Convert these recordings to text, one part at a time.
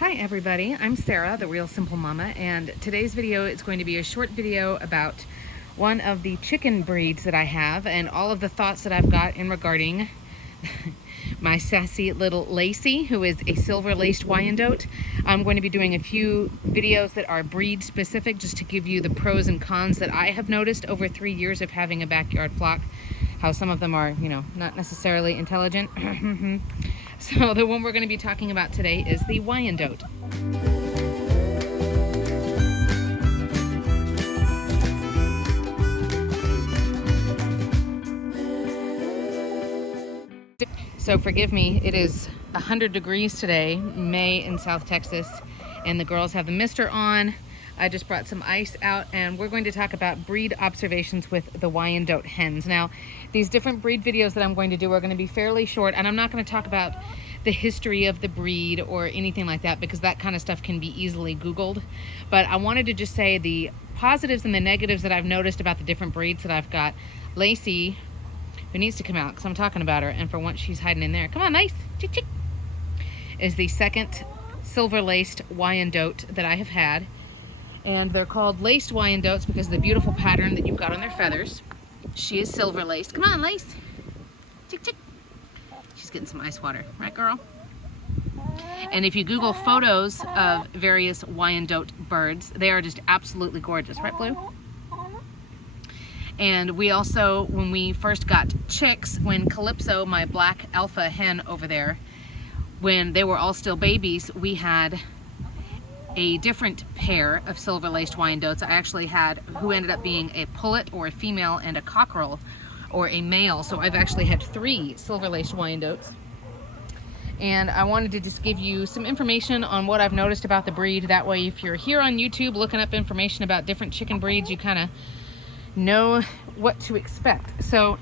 Hi everybody, I'm Sarah, the Real Simple Mama, and today's video is going to be a short video about one of the chicken breeds that I have and all of the thoughts that I've got in regarding my sassy little Lacie, who is a silver-laced Wyandotte. I'm going to be doing a few videos that are breed specific just to give you the pros and cons that I have noticed over 3 years of having a backyard flock, how some of them are, not necessarily intelligent. So the one we're going to be talking about today is the Wyandotte. So forgive me, it is 100 degrees today, May in South Texas, and the girls have the mister on. I just brought some ice out, and we're going to talk about breed observations with the Wyandotte hens. Now, these different breed videos that I'm going to do are going to be fairly short, and I'm not going to talk about the history of the breed or anything like that, because that kind of stuff can be easily Googled. But I wanted to just say the positives and the negatives that I've noticed about the different breeds that I've got. Lacie, who needs to come out because I'm talking about her, and for once she's hiding in there. Come on, nice. Chick, chick. Is the second silver-laced Wyandotte that I have had. And they're called laced Wyandottes because of the beautiful pattern that you've got on their feathers. She is silver laced. Come on, Lace. Chick, chick. She's getting some ice water. Right, girl? And if you Google photos of various Wyandotte birds, they are just absolutely gorgeous. Right, Blue? And we also, when we first got chicks, when Calypso, my black alpha hen over there, when they were all still babies, we had a different pair of silver-laced Wyandottes. I actually had who ended up being a pullet or a female and a cockerel or a male. So I've actually had 3 silver-laced Wyandottes. And I wanted to just give you some information on what I've noticed about the breed. That way, if you're here on YouTube looking up information about different chicken breeds, you kind of know what to expect. So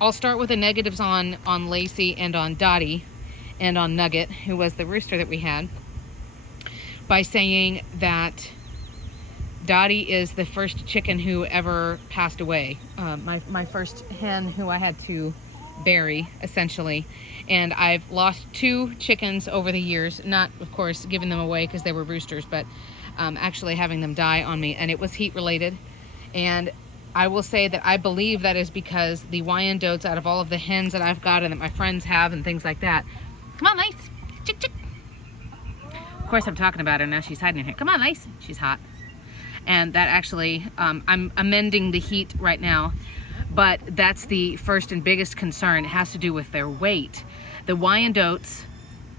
I'll start with the negatives on Lacie and on Dottie and on Nugget, who was the rooster that we had, by saying that Dottie is the first chicken who ever passed away. My first hen who I had to bury, essentially. And I've lost 2 chickens over the years, not, of course, giving them away because they were roosters, but actually having them die on me, and it was heat related. And I will say that I believe that is because the Wyandottes, out of all of the hens that I've got and that my friends have and things like that. Come on, Lace. Chick, chick. Of course, I'm talking about her now. She's hiding in here. Come on, Lace. She's hot. And that actually, I'm amending the heat right now, but that's the first and biggest concern. It has to do with their weight. The Wyandottes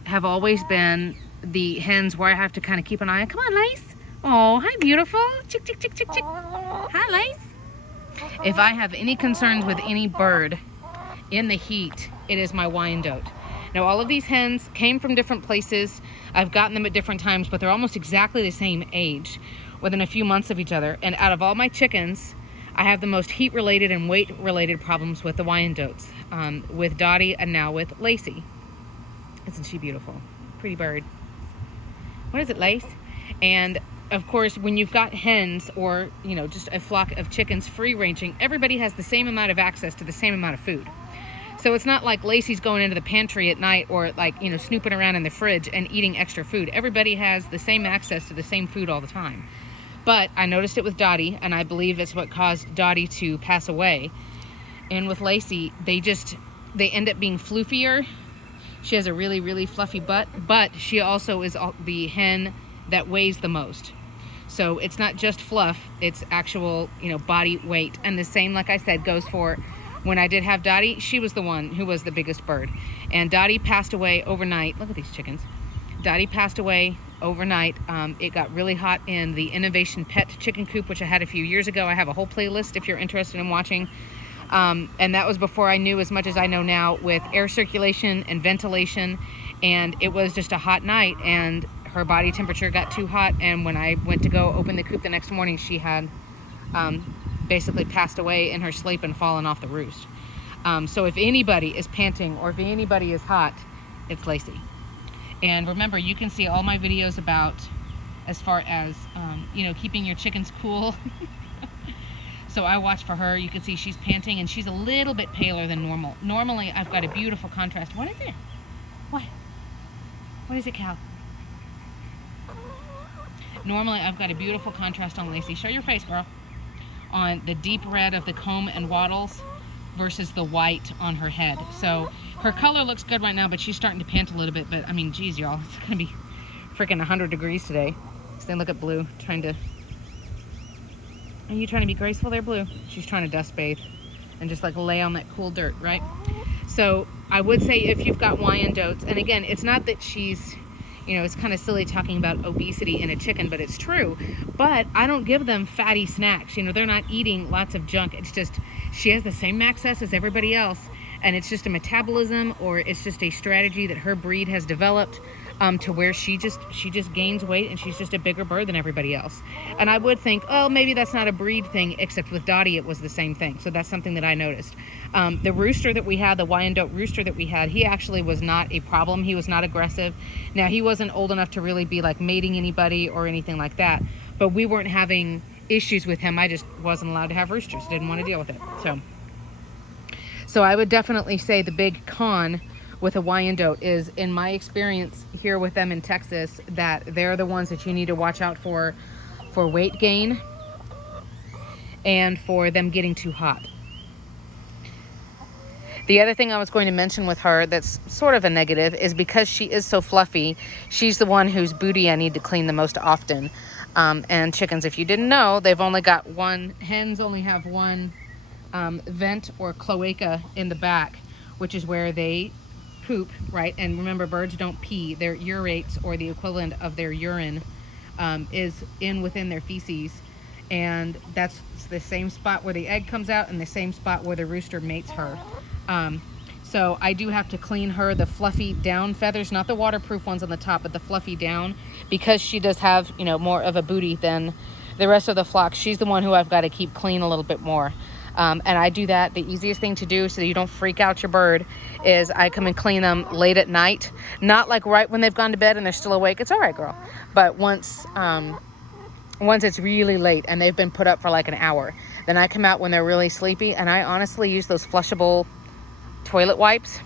have always been the hens where I have to kind of keep an eye on. Come on, Lace. Oh, hi, beautiful. Chick, chick, chick, chick, chick. Hi, Lace. If I have any concerns with any bird in the heat, it is my Wyandotte. Now, all of these hens came from different places. I've gotten them at different times, but they're almost exactly the same age, within a few months of each other. And out of all my chickens, I have the most heat-related and weight-related problems with the Wyandottes, with Dottie and now with Lacie. Isn't she beautiful? Pretty bird. What is it, Lace? And of course, when you've got hens or, just a flock of chickens free-ranging, everybody has the same amount of access to the same amount of food. So it's not like Lacie's going into the pantry at night or snooping around in the fridge and eating extra food. Everybody has the same access to the same food all the time. But I noticed it with Dottie, and I believe it's what caused Dottie to pass away. And with Lacie, they end up being floofier. She has a really, really fluffy butt, but she also is the hen that weighs the most. So it's not just fluff, it's actual, body weight. And the same, like I said, goes for when I did have Dottie. She was the one who was the biggest bird. And Dottie passed away overnight. Look at these chickens. Dottie passed away overnight. It got really hot in the Innovation Pet chicken coop, which I had a few years ago. I have a whole playlist if you're interested in watching. And that was before I knew as much as I know now with air circulation and ventilation. And it was just a hot night, and her body temperature got too hot. And when I went to go open the coop the next morning, she had basically passed away in her sleep and fallen off the roost. So if anybody is panting or if anybody is hot, it's Lacie. And remember, you can see all my videos about as far as keeping your chickens cool. So I watch for her. You can see she's panting, and she's a little bit paler than normal. Normally I've got a beautiful contrast. What is it? What is it, Cal? Normally I've got a beautiful contrast on Lacie. Show your face, girl. On the deep red of the comb and wattles versus the white on her head. So her color looks good right now, but she's starting to pant a little bit. But I mean, geez, y'all, it's gonna be freaking 100 degrees today. So then look at Blue trying to, are you trying to be graceful there, Blue? She's trying to dust bathe and just like lay on that cool dirt, right? So I would say if you've got Wyandottes, and again, it's not that she's, you know, it's kind of silly talking about obesity in a chicken, but it's true. But I don't give them fatty snacks. You know, they're not eating lots of junk. It's just, she has the same access as everybody else, and it's just a metabolism, or it's just a strategy that her breed has developed to where she just gains weight, and she's just a bigger bird than everybody else. And I would think, oh, maybe that's not a breed thing, except with Dottie it was the same thing. So that's something that I noticed. The rooster that we had, the Wyandotte rooster that we had, he actually was not a problem. He was not aggressive. Now, he wasn't old enough to really be like mating anybody or anything like that, but we weren't having issues with him. I just wasn't allowed to have roosters. Didn't want to deal with it. So I would definitely say the big con with a Wyandotte is, in my experience here with them in Texas, that they're the ones that you need to watch out for weight gain and for them getting too hot. The other thing I was going to mention with her that's sort of a negative is because she is so fluffy, she's the one whose booty I need to clean the most often. And chickens, if you didn't know, they've only got one, hens only have one vent or cloaca in the back, which is where they poop, right? And remember, birds don't pee. Their urates, or the equivalent of their urine, is within their feces. And that's the same spot where the egg comes out and the same spot where the rooster mates her. So I do have to clean her, the fluffy down feathers, not the waterproof ones on the top, but the fluffy down, because she does have, you know, more of a booty than the rest of the flock. She's the one who I've got to keep clean a little bit more. And I do that. The easiest thing to do so that you don't freak out your bird is I come and clean them late at night. Not like right when they've gone to bed and they're still awake. It's all right, girl. But once it's really late and they've been put up for like an hour, then I come out when they're really sleepy, and I honestly use those flushable toilet wipes,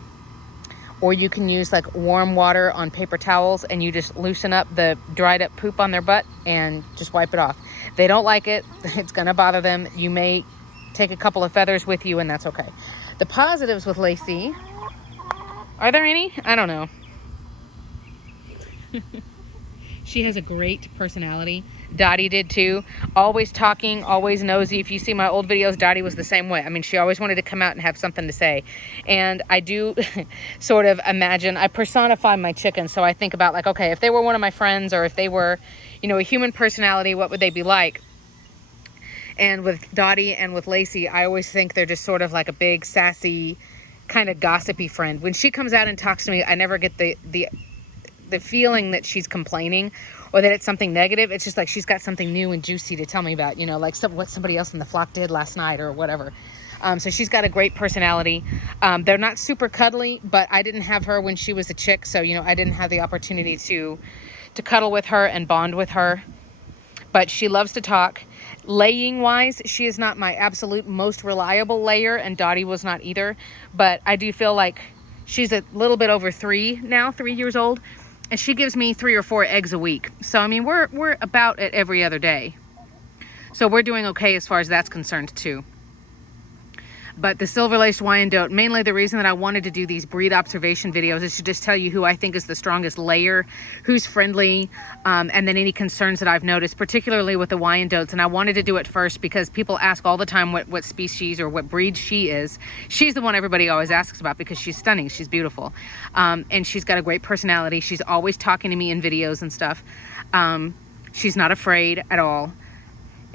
or you can use like warm water on paper towels, and you just loosen up the dried up poop on their butt and just wipe it off. They don't like it. It's gonna bother them. You may take a couple of feathers with you, and that's okay. The positives with Lacie, are there any? I don't know. She has a great personality. Dottie did too. Always talking, always nosy. If you see my old videos, Dottie was the same way. I mean, she always wanted to come out and have something to say. And I do sort of imagine, I personify my chickens. So I think about like, okay, if they were one of my friends, or if they were, you know, a human personality, what would they be like? And with Dottie and with Lacie, I always think they're just sort of like a big, sassy, kind of gossipy friend. When she comes out and talks to me, I never get the feeling that she's complaining or that it's something negative. It's just like she's got something new and juicy to tell me about, you know, like what somebody else in the flock did last night or whatever. So she's got a great personality. They're not super cuddly, but I didn't have her when she was a chick, so, you know, I didn't have the opportunity to cuddle with her and bond with her. But she loves to talk. Laying wise, she is not my absolute most reliable layer, and Dottie was not either. But I do feel like she's a little bit over 3 now, 3 years old, and she gives me 3 or 4 eggs a week. So I mean, we're about at every other day. So we're doing okay as far as that's concerned too. But the silver-laced Wyandotte, mainly the reason that I wanted to do these breed observation videos is to just tell you who I think is the strongest layer, who's friendly, and then any concerns that I've noticed, particularly with the Wyandottes. And I wanted to do it first because people ask all the time what species or what breed she is. She's the one everybody always asks about because she's stunning, she's beautiful. And she's got a great personality. She's always talking to me in videos and stuff. She's not afraid at all.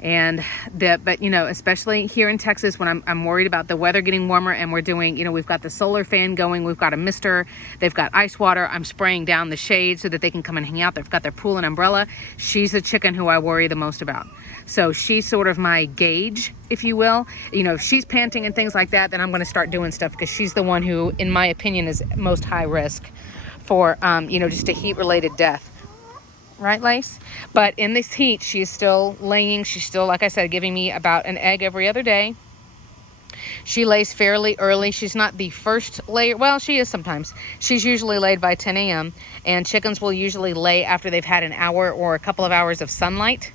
But you know, especially here in Texas, when I'm worried about the weather getting warmer, and we're doing, you know, we've got the solar fan going, we've got a mister, they've got ice water, I'm spraying down the shade so that they can come and hang out. They've got their pool and umbrella. She's the chicken who I worry the most about. So she's sort of my gauge, if you will. You know, if she's panting and things like that, then I'm going to start doing stuff, because she's the one who, in my opinion, is most high risk for, you know, just a heat-related death. Right, Lace? But in this heat, she's still laying. She's still, like I said, giving me about an egg every other day. She lays fairly early. She's not the first layer. Well, she is sometimes. She's usually laid by 10 a.m. and chickens will usually lay after they've had an hour or a couple of hours of sunlight.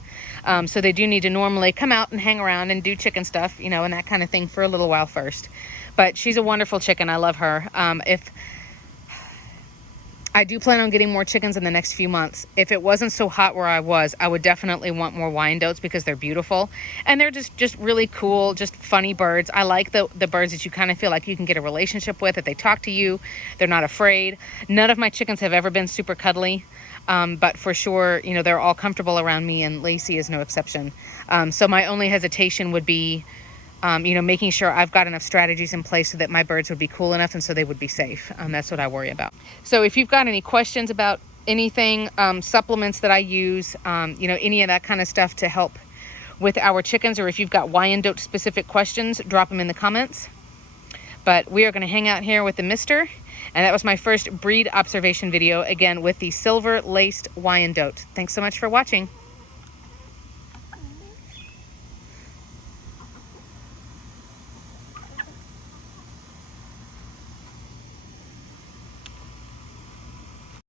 So they do need to normally come out and hang around and do chicken stuff, you know, and that kind of thing for a little while first. But she's a wonderful chicken. I love her. If I do plan on getting more chickens in the next few months. If it wasn't so hot where I was, I would definitely want more Wyandottes because they're beautiful. And they're just really cool, just funny birds. I like the birds that you kind of feel like you can get a relationship with, that they talk to you, they're not afraid. None of my chickens have ever been super cuddly. But for sure, you know, they're all comfortable around me, and Lacie is no exception. So my only hesitation would be, you know, making sure I've got enough strategies in place so that my birds would be cool enough and so they would be safe. That's what I worry about. So if you've got any questions about anything, supplements that I use, you know, any of that kind of stuff to help with our chickens, or if you've got Wyandotte specific questions, drop them in the comments. But we are going to hang out here with the mister. And that was my first breed observation video, again, with the silver laced Wyandotte. Thanks so much for watching.